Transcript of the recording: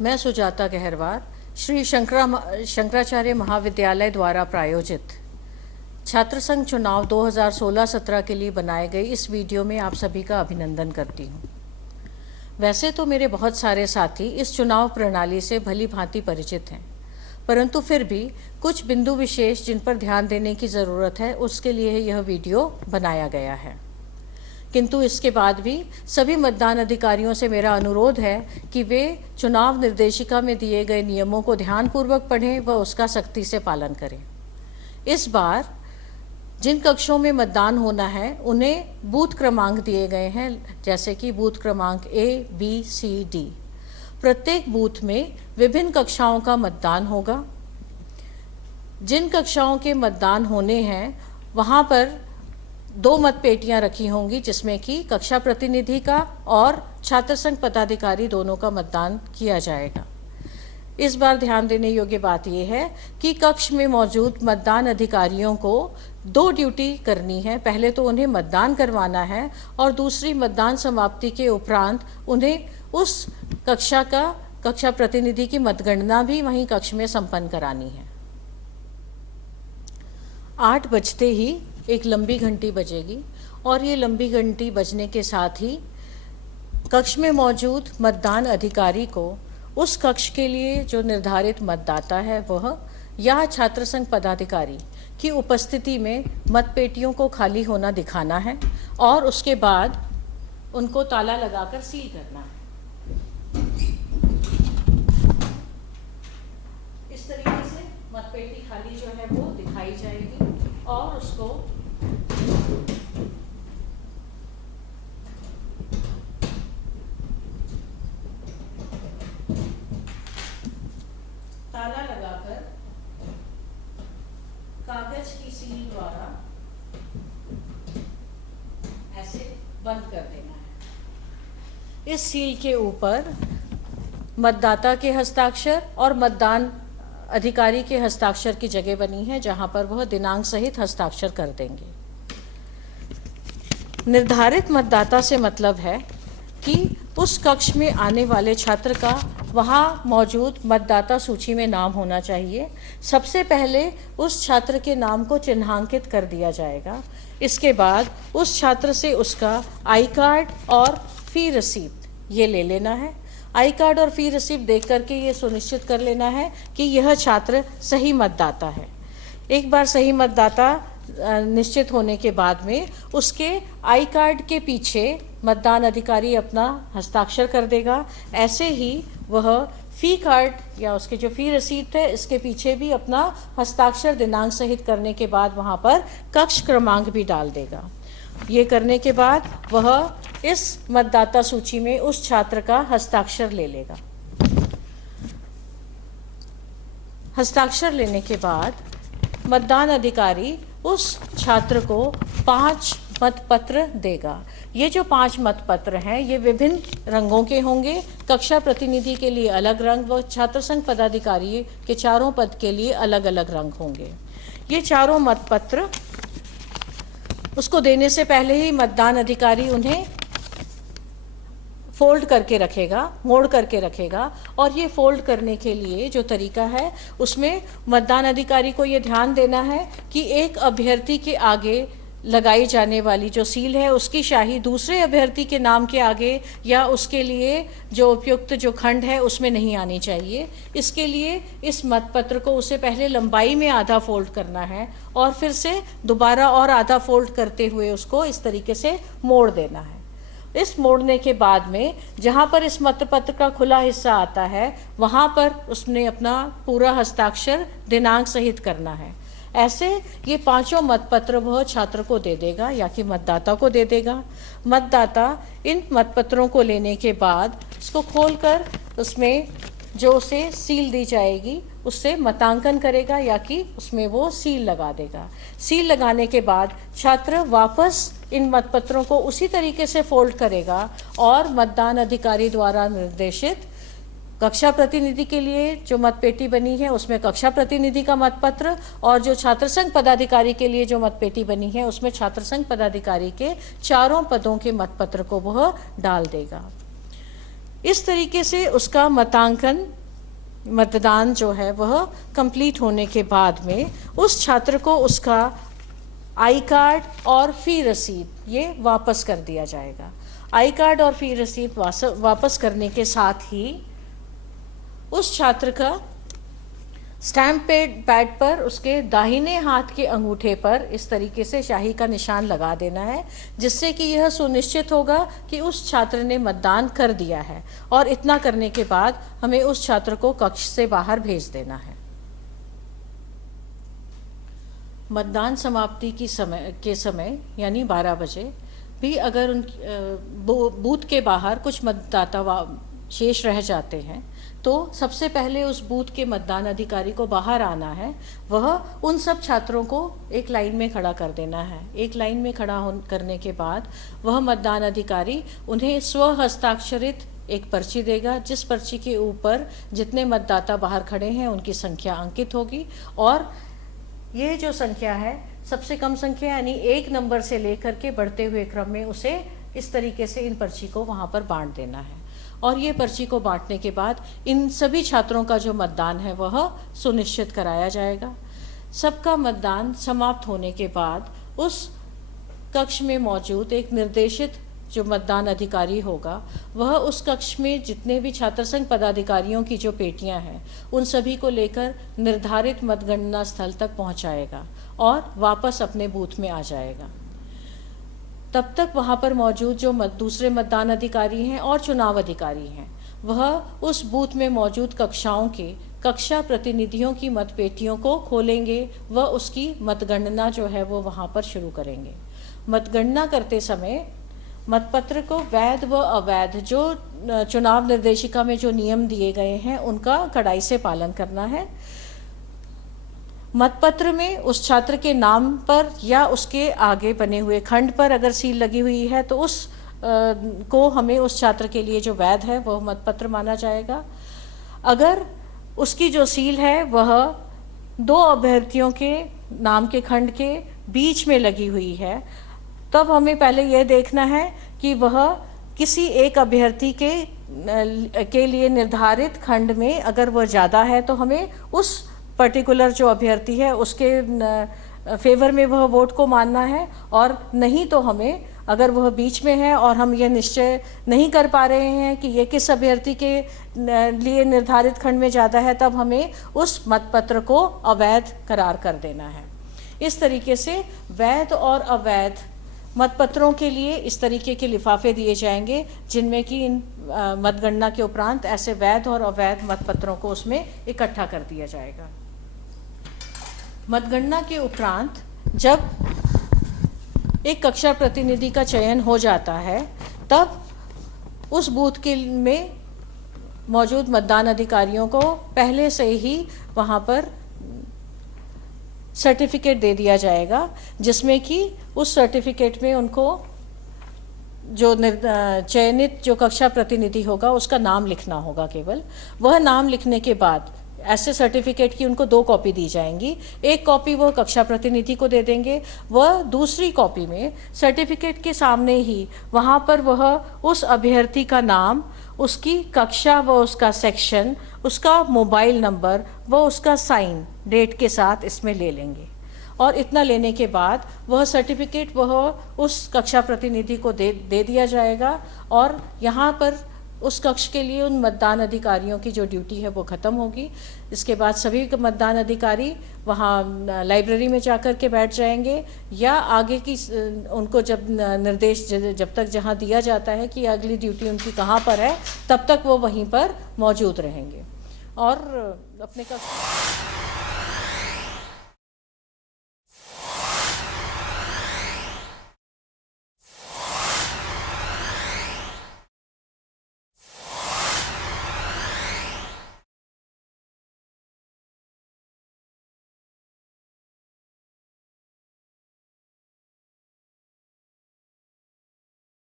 मैं सुजाता गहरवार श्री शंकराचार्य महाविद्यालय द्वारा प्रायोजित छात्र संघ चुनाव 2016-17 के लिए बनाए गए इस वीडियो में आप सभी का अभिनंदन करती हूँ। वैसे तो मेरे बहुत सारे साथी इस चुनाव प्रणाली से भली भांति परिचित हैं, परंतु फिर भी कुछ बिंदु विशेष जिन पर ध्यान देने की ज़रूरत है, उसके लिए यह वीडियो बनाया गया है। किंतु इसके बाद भी सभी मतदान अधिकारियों से मेरा अनुरोध है कि वे चुनाव निर्देशिका में दिए गए नियमों को ध्यानपूर्वक पढ़ें व उसका सख्ती से पालन करें। इस बार जिन कक्षों में मतदान होना है उन्हें बूथ क्रमांक दिए गए हैं, जैसे कि बूथ क्रमांक A, B, C, D। प्रत्येक बूथ में विभिन्न कक्षाओं का मतदान होगा। जिन कक्षाओं के मतदान होने हैं वहाँ पर 2 मतपेटियां रखी होंगी, जिसमें कि कक्षा प्रतिनिधि का और छात्र संघ पदाधिकारी दोनों का मतदान किया जाएगा। इस बार ध्यान देने योग्य बात यह है कि कक्ष में मौजूद मतदान अधिकारियों को 2 ड्यूटी करनी है। पहले तो उन्हें मतदान करवाना है और दूसरी मतदान समाप्ति के उपरांत उन्हें उस कक्षा प्रतिनिधि की मतगणना भी वहीं कक्ष में संपन्न करानी है। 8 बजते ही एक लंबी घंटी बजेगी और ये लंबी घंटी बजने के साथ ही कक्ष में मौजूद मतदान अधिकारी को उस कक्ष के लिए जो निर्धारित मतदाता है वह या छात्र संघ पदाधिकारी की उपस्थिति में मतपेटियों को खाली होना दिखाना है और उसके बाद उनको ताला लगाकर सील करना है। इस तरीके से मतपेटी खाली जो है वो दिखाई जाएगी और उसको ताला लगाकर कागज की सील द्वारा ऐसे बंद कर देना है। इस सील के ऊपर मतदाता के हस्ताक्षर और मतदान अधिकारी के हस्ताक्षर की जगह बनी है, जहां पर वह दिनांक सहित हस्ताक्षर कर देंगे। निर्धारित मतदाता से मतलब है कि उस कक्ष में आने वाले छात्र का वहां मौजूद मतदाता सूची में नाम होना चाहिए। सबसे पहले उस छात्र के नाम को चिन्हांकित कर दिया जाएगा। इसके बाद उस छात्र से उसका आई कार्ड और फी रसीद ये ले लेना है। आई कार्ड और फी रसीद देख करके ये सुनिश्चित कर लेना है कि यह छात्र सही मतदाता है। एक बार सही मतदाता निश्चित होने के बाद में उसके आई कार्ड के पीछे मतदान अधिकारी अपना हस्ताक्षर कर देगा। ऐसे ही वह फी कार्ड या उसके जो फी रसीद है इसके पीछे भी अपना हस्ताक्षर दिनांक सहित करने के बाद वहाँ पर कक्ष क्रमांक भी डाल देगा। ये करने के बाद वह इस मतदाता सूची में उस छात्र का हस्ताक्षर ले लेगा। हस्ताक्षर लेने के बाद मतदान अधिकारी उस छात्र को 5 मतपत्र देगा। ये जो 5 मतपत्र हैं ये विभिन्न रंगों के होंगे। कक्षा प्रतिनिधि के लिए अलग रंग व छात्र संघ पदाधिकारी के चारों पद के लिए अलग अलग रंग होंगे। ये चारों मतपत्र उसको देने से पहले ही मतदान अधिकारी उन्हें फोल्ड करके रखेगा, मोड़ करके रखेगा। और ये फोल्ड करने के लिए जो तरीका है उसमें मतदान अधिकारी को ये ध्यान देना है कि एक अभ्यर्थी के आगे लगाई जाने वाली जो सील है उसकी शाही दूसरे अभ्यर्थी के नाम के आगे या उसके लिए जो उपयुक्त जो खंड है उसमें नहीं आनी चाहिए। इसके लिए इस मतपत्र को उसे पहले लंबाई में आधा फोल्ड करना है और फिर से दोबारा और आधा फोल्ड करते हुए उसको इस तरीके से मोड़ देना है। इस मोड़ने के बाद में जहाँ पर इस मतपत्र का खुला हिस्सा आता है वहाँ पर उसने अपना पूरा हस्ताक्षर दिनांक सहित करना है। ऐसे ये 5 मतपत्र वह छात्र को दे देगा या कि मतदाता को दे देगा। मतदाता इन मतपत्रों को लेने के बाद इसको खोलकर उसमें जो उसे सील दी जाएगी उससे मतांकन करेगा या कि उसमें वो सील लगा देगा। सील लगाने के बाद छात्र वापस इन मतपत्रों को उसी तरीके से फोल्ड करेगा और मतदान अधिकारी द्वारा निर्देशित कक्षा प्रतिनिधि के लिए जो मतपेटी बनी है उसमें कक्षा प्रतिनिधि का मतपत्र और जो छात्र संघ पदाधिकारी के लिए जो मतपेटी बनी है उसमें छात्र संघ पदाधिकारी के चारों पदों के मतपत्र को वह डाल देगा। इस तरीके से उसका मतदान जो है वह कंप्लीट होने के बाद में उस छात्र को उसका आई कार्ड और फ़ी रसीद ये वापस कर दिया जाएगा। आई कार्ड और फ़ी रसीद वापस करने के साथ ही उस छात्र का स्टैम्प पैड पर उसके दाहिने हाथ के अंगूठे पर इस तरीके से शाही का निशान लगा देना है, जिससे कि यह सुनिश्चित होगा कि उस छात्र ने मतदान कर दिया है। और इतना करने के बाद हमें उस छात्र को कक्ष से बाहर भेज देना है। मतदान समाप्ति के समय यानी 12 बजे भी अगर बूथ के बाहर कुछ मतदाता शेष रह जाते हैं तो सबसे पहले उस बूथ के मतदान अधिकारी को बाहर आना है। वह उन सब छात्रों को एक लाइन में खड़ा कर देना है। एक लाइन में खड़ा करने के बाद वह मतदान अधिकारी उन्हें स्व हस्ताक्षरित एक पर्ची देगा, जिस पर्ची के ऊपर जितने मतदाता बाहर खड़े हैं उनकी संख्या अंकित होगी। और ये जो संख्या है सबसे कम संख्या यानी 1 नंबर से लेकर के बढ़ते हुए क्रम में उसे इस तरीके से इन पर्ची को वहाँ पर बांट देना है। और ये पर्ची को बांटने के बाद इन सभी छात्रों का जो मतदान है वह सुनिश्चित कराया जाएगा। सबका मतदान समाप्त होने के बाद उस कक्ष में मौजूद एक निर्देशित जो मतदान अधिकारी होगा वह उस कक्ष में जितने भी छात्र संघ पदाधिकारियों की जो पेटियां हैं उन सभी को लेकर निर्धारित मतगणना स्थल तक पहुंचाएगा और वापस अपने बूथ में आ जाएगा। तब तक वहाँ पर मौजूद जो दूसरे मतदान अधिकारी हैं और चुनाव अधिकारी हैं वह उस बूथ में मौजूद कक्षाओं के कक्षा प्रतिनिधियों की मतपेटियों को खोलेंगे व उसकी मतगणना जो है वो वहाँ पर शुरू करेंगे। मतगणना करते समय मतपत्र को वैध व अवैध जो चुनाव निर्देशिका में जो नियम दिए गए हैं उनका कड़ाई से पालन करना है। मतपत्र में उस छात्र के नाम पर या उसके आगे बने हुए खंड पर अगर सील लगी हुई है तो उस को हमें उस छात्र के लिए जो वैध है वह मतपत्र माना जाएगा। अगर उसकी जो सील है वह 2 अभ्यर्थियों के नाम के खंड के बीच में लगी हुई है तब हमें पहले यह देखना है कि वह किसी एक अभ्यर्थी के लिए निर्धारित खंड में अगर वह ज़्यादा है तो हमें उस पर्टिकुलर जो अभ्यर्थी है उसके फेवर में वह वोट को मानना है। और नहीं तो हमें अगर वह बीच में है और हम यह निश्चय नहीं कर पा रहे हैं कि ये किस अभ्यर्थी के लिए निर्धारित खंड में ज़्यादा है तब हमें उस मतपत्र को अवैध करार कर देना है। इस तरीके से वैध और अवैध मतपत्रों के लिए इस तरीके के लिफाफे दिए जाएंगे जिनमें कि इन मतगणना के उपरांत ऐसे वैध और अवैध मतपत्रों को उसमें इकट्ठा कर दिया जाएगा। मतगणना के उपरांत जब एक कक्षा प्रतिनिधि का चयन हो जाता है तब उस बूथ के में मौजूद मतदान अधिकारियों को पहले से ही वहाँ पर सर्टिफिकेट दे दिया जाएगा, जिसमें कि उस सर्टिफिकेट में उनको जो चयनित जो कक्षा प्रतिनिधि होगा उसका नाम लिखना होगा। केवल वह नाम लिखने के बाद ऐसे सर्टिफिकेट की उनको 2 कॉपी दी जाएंगी। एक कॉपी वह कक्षा प्रतिनिधि को दे देंगे, वह दूसरी कॉपी में सर्टिफिकेट के सामने ही वहाँ पर वह उस अभ्यर्थी का नाम, उसकी कक्षा व उसका सेक्शन, उसका मोबाइल नंबर व उसका साइन डेट के साथ इसमें ले लेंगे। और इतना लेने के बाद वह सर्टिफिकेट वह उस कक्षा प्रतिनिधि को दे दिया जाएगा और यहाँ पर उस कक्ष के लिए उन मतदान अधिकारियों की जो ड्यूटी है वो ख़त्म होगी। इसके बाद सभी मतदान अधिकारी वहाँ लाइब्रेरी में जाकर के बैठ जाएंगे या आगे की उनको जब निर्देश जब तक जहाँ दिया जाता है कि अगली ड्यूटी उनकी कहाँ पर है तब तक वो वहीं पर मौजूद रहेंगे और अपने कक्ष